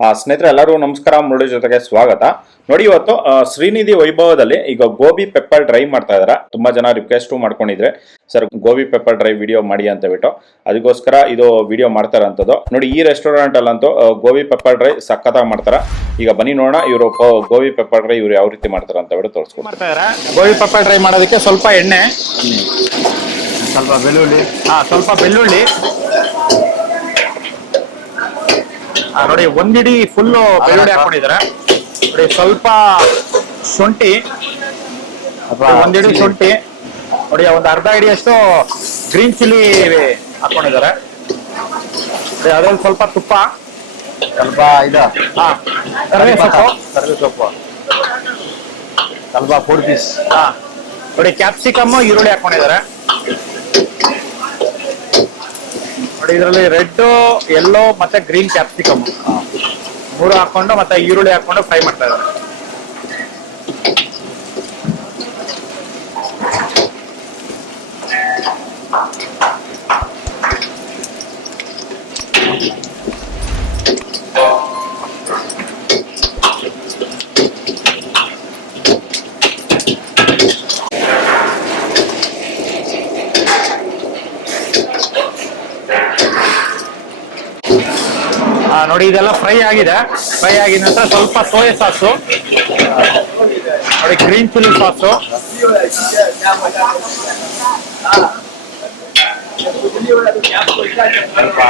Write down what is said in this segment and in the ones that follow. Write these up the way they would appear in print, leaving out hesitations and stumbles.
ಸ್ನೇಹಿತರೆ ಎಲ್ಲರಿಗೂ ನಮಸ್ಕಾರ. ಮುರಳಿ ಜೊತೆಗೆ ಸ್ವಾಗತ. ನೋಡಿ, ಇವತ್ತು ಶ್ರೀನಿಧಿ ವೈಭವದಲ್ಲಿ ಈಗ ಗೋಬಿ ಪೆಪ್ಪರ್ ಡ್ರೈ ಮಾಡ್ತಾ ಇದಾರೆ. ತುಂಬಾ ಜನ ರಿಕ್ವೆಸ್ಟ್ ಮಾಡ್ಕೊಂಡಿದ್ರೆ sir gobi pepper dry video ಮಾಡಿ ಅಂತ ಬಿಟ್ಟು, ಅದಕ್ಕೋಸ್ಕರ ಇದು ವಿಡಿಯೋ ಮಾಡ್ತಾರೆ ಅಂತದ್ದು. ನೋಡಿ, ಈ ರೆಸ್ಟೋರೆಂಟ್ ಅಲ್ಲಂತೂ ಗೋಬಿ ಪೆಪ್ಪರ್ ಡ್ರೈ ಸಖತ್ತಾಗಿ ಮಾಡ್ತಾರೆ. ಈಗ ಬನ್ನಿ ನೋಡೋಣ ಇವರು ಗೋಬಿ ಪೆಪ್ಪರ್ ಡ್ರೈ ಇವ್ರು ಯಾವ ರೀತಿ ಮಾಡ್ತಾರೆ ಅಂತ ಬಿಟ್ಟು ತೋರಿಸ್ಕೊಂಡು ಮಾಡ್ತಾ ಇದಾರೆ. ಗೋಬಿ ಪೆಪ್ಪರ್ ಡ್ರೈ ಮಾಡೋದಕ್ಕೆ ಸ್ವಲ್ಪ ಎಣ್ಣೆ, ಸ್ವಲ್ಪ ಬೆಳ್ಳುಳ್ಳಿ, ಸ್ವಲ್ಪ ಬೆಳ್ಳುಳ್ಳಿ, ನೋಡಿ ಒಂದಿಡಿ ಫುಲ್ಲು ಬೆಳ್ಳುಳ್ಳಿ ಹಾಕೊಂಡಿದ್ದಾರೆ. ನೋಡಿ ಸ್ವಲ್ಪ ಶುಂಠಿ, ಒಂದಿಡಿ ಶುಂಠಿ, ನೋಡಿ ಒಂದು ಅರ್ಧ ಹಿಡಿಯಷ್ಟು ಗ್ರೀನ್ ಚಿಲ್ಲಿ ಹಾಕೊಂಡಿದ್ದಾರೆ. ನೋಡಿ ಅದ್ರಲ್ಲಿ ಸ್ವಲ್ಪ ತುಪ್ಪ, ಸ್ವಲ್ಪ ಕರಿಬೇವು ಸೊಪ್ಪು, ಸ್ವಲ್ಪ 4 ಪೀಸ್. ನೋಡಿ ಕ್ಯಾಪ್ಸಿಕಮ್, ಈರುಳ್ಳಿ ಹಾಕೊಂಡಿದ್ದಾರೆ. ನೋಡಿ ಇದರಲ್ಲಿ ರೆಡ್, ಯೆಲ್ಲೋ ಮತ್ತೆ ಗ್ರೀನ್ ಕ್ಯಾಪ್ಸಿಕಮ್ 3 ಹಾಕೊಂಡು ಮತ್ತೆ ಈರುಳ್ಳಿ ಹಾಕೊಂಡು ಫ್ರೈ ಮಾಡ್ತಾ ಇದ್ದಾರೆ. ನೋಡಿ ಇದೆಲ್ಲ ಫ್ರೈ ಆಗಿದೆ. ಫ್ರೈ ಆಗಿದ ನಂತರ ಸ್ವಲ್ಪ ಸೋಯಾ ಸಾಸು, ನೋಡಿ ಗ್ರೀನ್ ಚಿಲ್ಲಿ ಸಾಸು,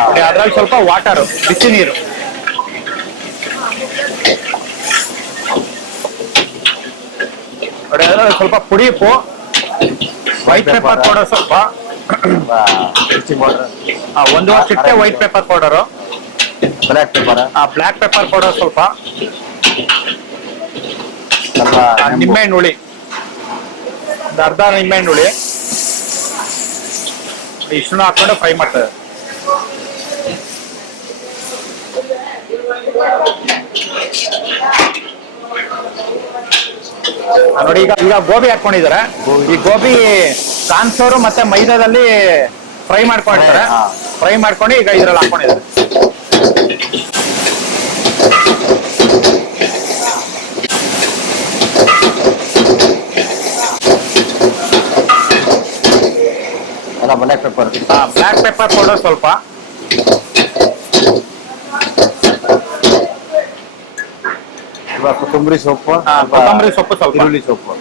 ನೋಡಿ ಅದ್ರಲ್ಲಿ ಸ್ವಲ್ಪ ವಾಟರ್, ಬಿಸಿ ನೀರು, ನೋಡಿ ಅದ್ರಲ್ಲಿ ಸ್ವಲ್ಪ ಪುಡಿ ಉಪ್ಪು, ವೈಟ್ ಪೆಪ್ಪರ್ ಪೌಡರ್ ಸ್ವಲ್ಪ, ಒಂದೂವರೆ ಚಿಟ್ಟೆ white pepper powder, black pepper, black pepper powder ಸ್ವಲ್ಪ, ಸ್ವಲ್ಪ ನಿಂಬೆಹಣ್ಣು ಹುಳಿ, ಒಂದು ಅರ್ಧ ನಿಂಬೆಹಣ್ಣು ಹುಳಿ, ಇಷ್ಟನ್ನು ಹಾಕೊಂಡು ಫ್ರೈ ಮಾಡ್ತಾರೆ. ನೋಡಿ ಈಗ ಗೋಬಿ ಹಾಕೊಂಡಿದ್ದಾರೆ. ಈ ಗೋಬಿ ಕಾರ್ನ್ಫ್ಲೋರ್ ಮತ್ತೆ ಮೈದಾದಲ್ಲಿ ಫ್ರೈ ಮಾಡ್ಕೊಂಡಿದ್ದಾರೆ. ಫ್ರೈ ಮಾಡ್ಕೊಂಡು ಈಗ ಇದ್ರಲ್ಲಿ ಹಾಕೊಂಡಿದ್ದಾರೆ. Black pepper, black pepper powder ಸ್ವಲ್ಪ, ಕೊತ್ತಂಬರಿ ಸೊಪ್ಪು, ಕೊತ್ತಂಬರಿ ಸೊಪ್ಪು ಸ್ವಲ್ಪ, ಈರುಳ್ಳಿ ಸೊಪ್ಪು.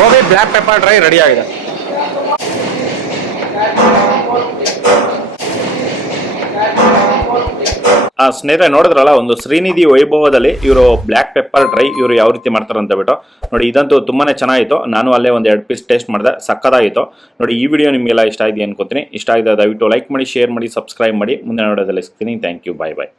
Gobi black pepper dry ready ಆಗಿದೆ. ಸ್ನೇಹಿತರೆ ನೋಡಿದ್ರಲ್ಲ, ಒಂದು ಶ್ರೀನಿಧಿ ವೈಭವದಲ್ಲಿ ಇವರು ಬ್ಲ್ಯಾಕ್ ಪೆಪ್ಪರ್ ಡ್ರೈ ಇವರು ಯಾವ ರೀತಿ ಮಾಡ್ತಾರೆ ಅಂತ ಬಿಟ್ಟು. ನೋಡಿ ಇದಂತೂ ತುಂಬಾನೇ ಚೆನ್ನಾಗಿತ್ತು. ನಾನು ಅಲ್ಲೇ ಒಂದು 2 ಪೀಸ್ ಟೇಸ್ಟ್ ಮಾಡಿದೆ, ಸಕ್ಕದಾಗಿತ್ತು. ನೋಡಿ ಈ ವಿಡಿಯೋ ನಿಮಗೆಲ್ಲ ಇಷ್ಟ ಆಗಿದೆ ಅನ್ಕೋತೀನಿ. ಇಷ್ಟ ಆಗಿದೆ ದಯವಿಟ್ಟು ಲೈಕ್ ಮಾಡಿ, ಶೇರ್ ಮಾಡಿ, ಸಬ್ಸ್ಕ್ರೈಬ್ ಮಾಡಿ. ಮುಂದೆ ನೋಡೋದಲ್ಲ ಸಿಗ್ತೀನಿ. Thank you, bye bye.